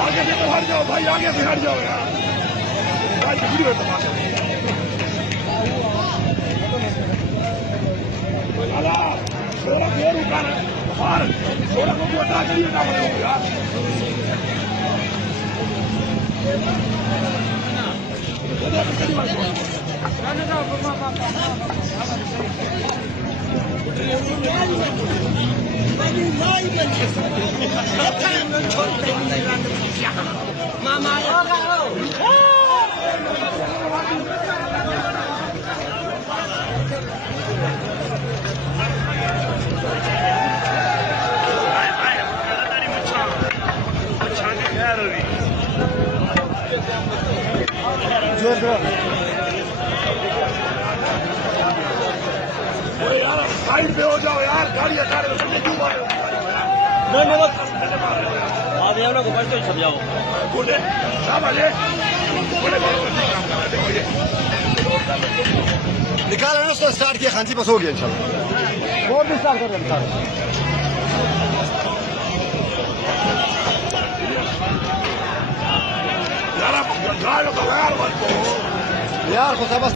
आगे से तो हट जाओ भाई, आगे से हट जाओ यार भाई, वीडियो तमाशा थोड़ा देर रुका ना बाहर, थोड़ा को बता करिए ना यार। यार साइड पे हो जाओ यार, गाड़ी हटा रहे हो, क्यों मार रहे हो? छप जाओ बोले निकाल ना, उसको स्टार्ट किया खांसी, बस हो गया इंशाल्लाह। बहुत भी स्टार्ट कर रहे यार, आप यार